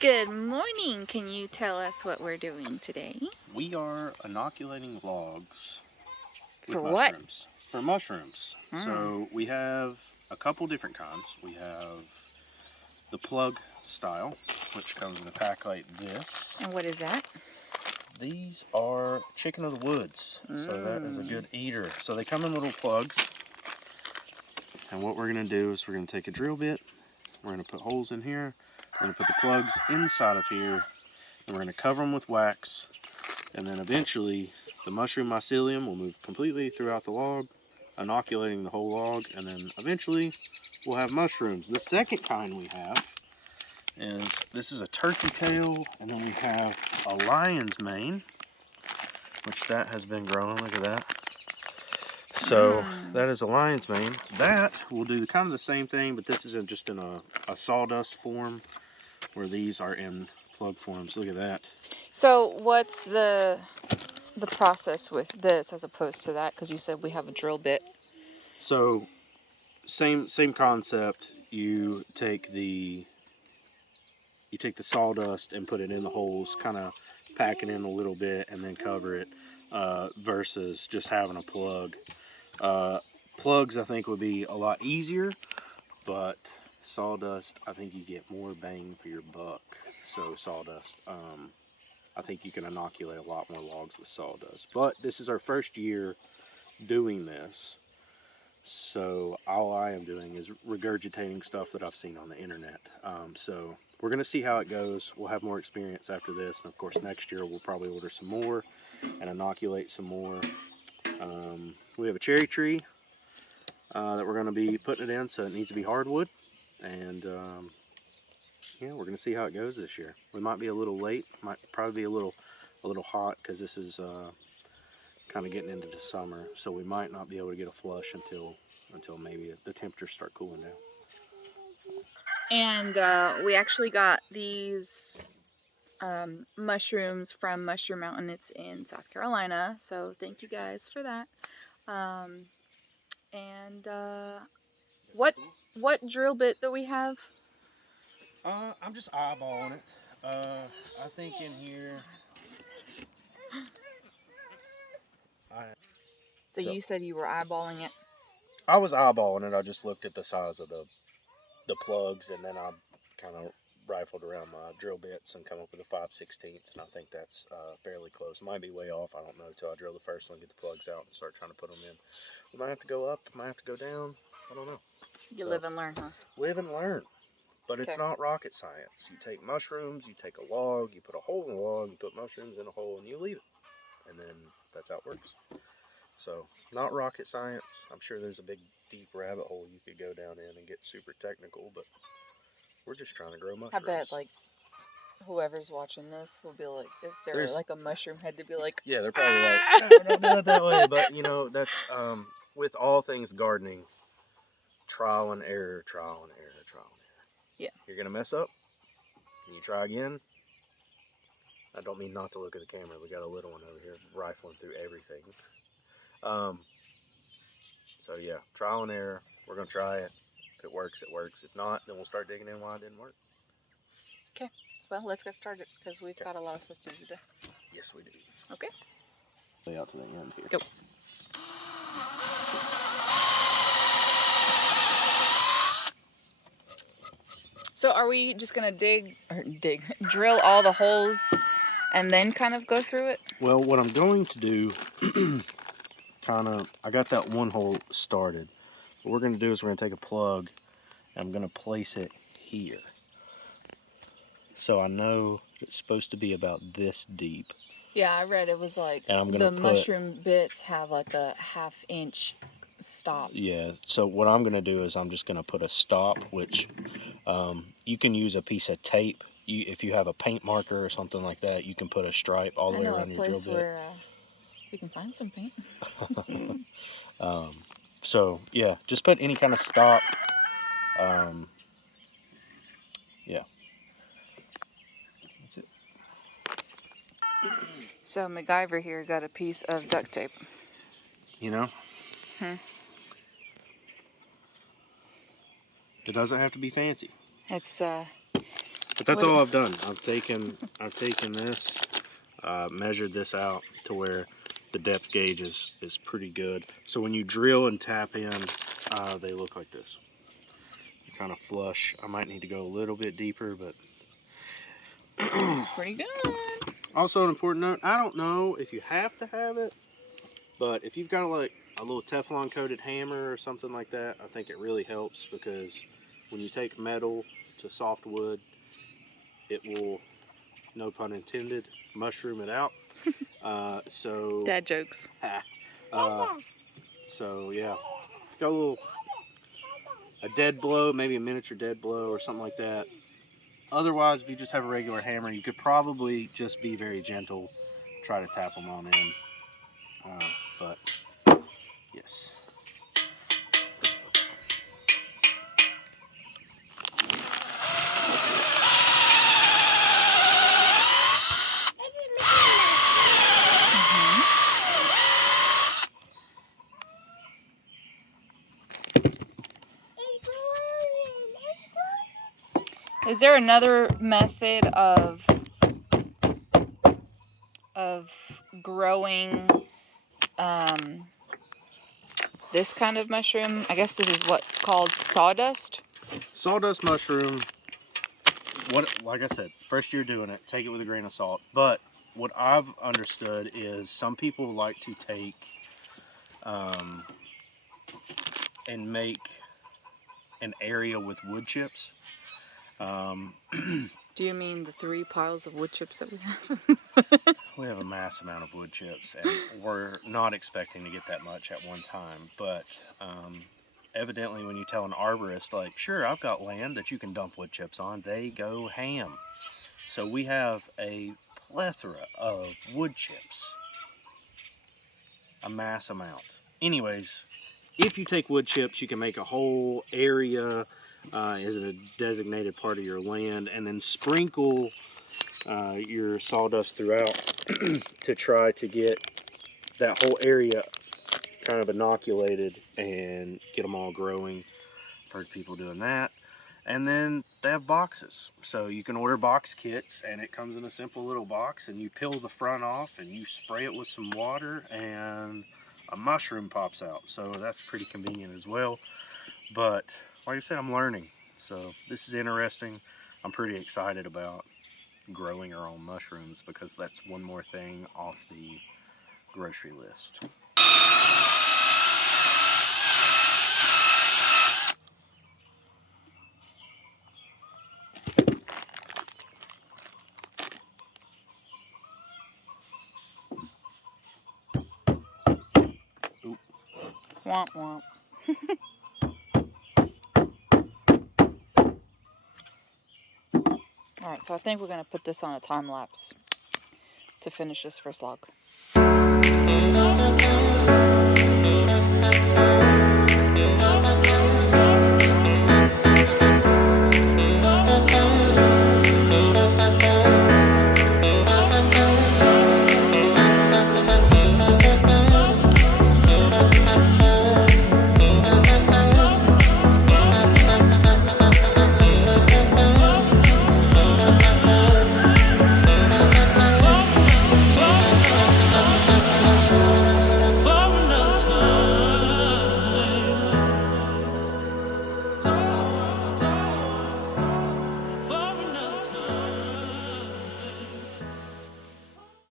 Good morning. Can you tell us what we're doing today? We are inoculating logs with For what? mushrooms. For mushrooms. So we have a couple different kinds. We have the plug style, which comes in a pack like this. And what is that? These are chicken of the woods. So that is a good eater. So they come in little plugs. And what we're going to do is we're going to take a drill bit. We're going to put holes in here. We're going to put the plugs inside of here. And we're going to cover them with wax. And then eventually the mushroom mycelium will move completely throughout the log, inoculating the whole log. And then eventually we'll have mushrooms. The second kind we have is, this is a turkey tail. And then we have a lion's mane, which that has been growing. Look at that. So that is a lion's mane. That will do kind of the same thing, but this is just in a sawdust form, where these are in plug forms. Look at that. So what's the process with this as opposed to that? Because you said we have a drill bit. So same concept. You take the sawdust and put it in the holes, kind of pack it in a little bit, and then cover it. Versus just having a plug. Plugs I think would be a lot easier, but sawdust I think you get more bang for your buck. So sawdust, I think you can inoculate a lot more logs with sawdust. But this is our first year doing this, so all I am doing is regurgitating stuff that I've seen on the internet. So we're going to see how it goes. We'll have more experience after this, and of course next year we'll probably order some more and inoculate some more. We have a cherry tree that we're going to be putting it in, so it needs to be hardwood. And yeah, we're going to see how it goes this year. We might be a little late, might probably be a little hot, because this is kind of getting into the summer, so we might not be able to get a flush until maybe the temperatures start cooling down. And we actually got these mushrooms from Mushroom Mountain. It's in South Carolina, so thank you guys for that. What drill bit do we have? I'm just eyeballing it. I think in here. So you said you were eyeballing it? I was eyeballing it. I just looked at the size of the plugs, and then I kind of rifled around my drill bits and come up with a 5/16, and I think that's fairly close. Might be way off. I don't know till I drill the first one, get the plugs out, and start trying to put them in. We might have to go up, might have to go down. I don't know. You live and learn, huh? Live and learn. But it's not rocket science. You take mushrooms, you take a log, you put a hole in the log, you put mushrooms in a hole, and you leave it. And then that's how it works. So, not rocket science. I'm sure there's a big, deep rabbit hole you could go down in and get super technical, but we're just trying to grow mushrooms. I bet, like, whoever's watching this will be like, if they're like a mushroom head, to be like, yeah, they're probably like, no, don't do it that way. But, you know, that's, with all things gardening, trial and error, trial and error, trial and error. Yeah. You're going to mess up, and you try again. I don't mean not to look at the camera. We got a little one over here rifling through everything. So yeah, trial and error. We're going to try it. If it works, it works. If not, then we'll start digging in why it didn't work. Okay. Well, let's get started, because we've got a lot of stuff to do today. Yes, we do. Okay. Lay out to the end here. Go. So are we just going to drill all the holes and then kind of go through it? Well, what I'm going to do, I got that one hole started. What we're going to do is we're going to take a plug, and I'm going to place it here. So I know it's supposed to be about this deep. Yeah, I read it was like the mushroom bits have like a 1/2 inch stop. Yeah, so what I'm going to do is I'm just going to put a stop, which you can use a piece of tape. If you have a paint marker or something like that, you can put a stripe all the way around your drill bit. I know a place where we can find some paint. So, yeah, just put any kind of stop. Yeah. That's it. So MacGyver here got a piece of duct tape. You know? It doesn't have to be fancy. It's But that's all I've done. I've taken this, measured this out to where the depth gauge is pretty good. So when you drill and tap in, they look like this. They're kind of flush. I might need to go a little bit deeper, but it's pretty good. Also, an important note, I don't know if you have to have it, but if you've got like a little Teflon coated hammer or something like that, I think it really helps, because when you take metal to soft wood, it will, no pun intended, mushroom it out. So Dad jokes. So yeah, got a dead blow, maybe a miniature dead blow or something like that. Otherwise, if you just have a regular hammer, you could probably just be very gentle, try to tap them on in. But yes. Is there another method of growing this kind of mushroom? I guess this is what's called sawdust. Sawdust mushroom. Like I said, first year doing it, take it with a grain of salt. But what I've understood is some people like to take and make an area with wood chips. Do you mean the 3 piles of wood chips that we have? We have a mass amount of wood chips, and we're not expecting to get that much at one time. But evidently, when you tell an arborist, like, sure, I've got land that you can dump wood chips on, they go ham. So we have a plethora of wood chips, a mass amount. Anyways, if you take wood chips, you can make a whole area as a designated part of your land, and then sprinkle your sawdust throughout to try to get that whole area kind of inoculated and get them all growing. I've heard people doing that. And then they have boxes, so you can order box kits, and it comes in a simple little box, and you peel the front off and you spray it with some water and a mushroom pops out. So that's pretty convenient as well. But like I said, I'm learning, so this is interesting. I'm pretty excited about growing our own mushrooms, because that's one more thing off the grocery list. Oop. Womp womp. Alright, so I think we're going to put this on a time lapse to finish this first log.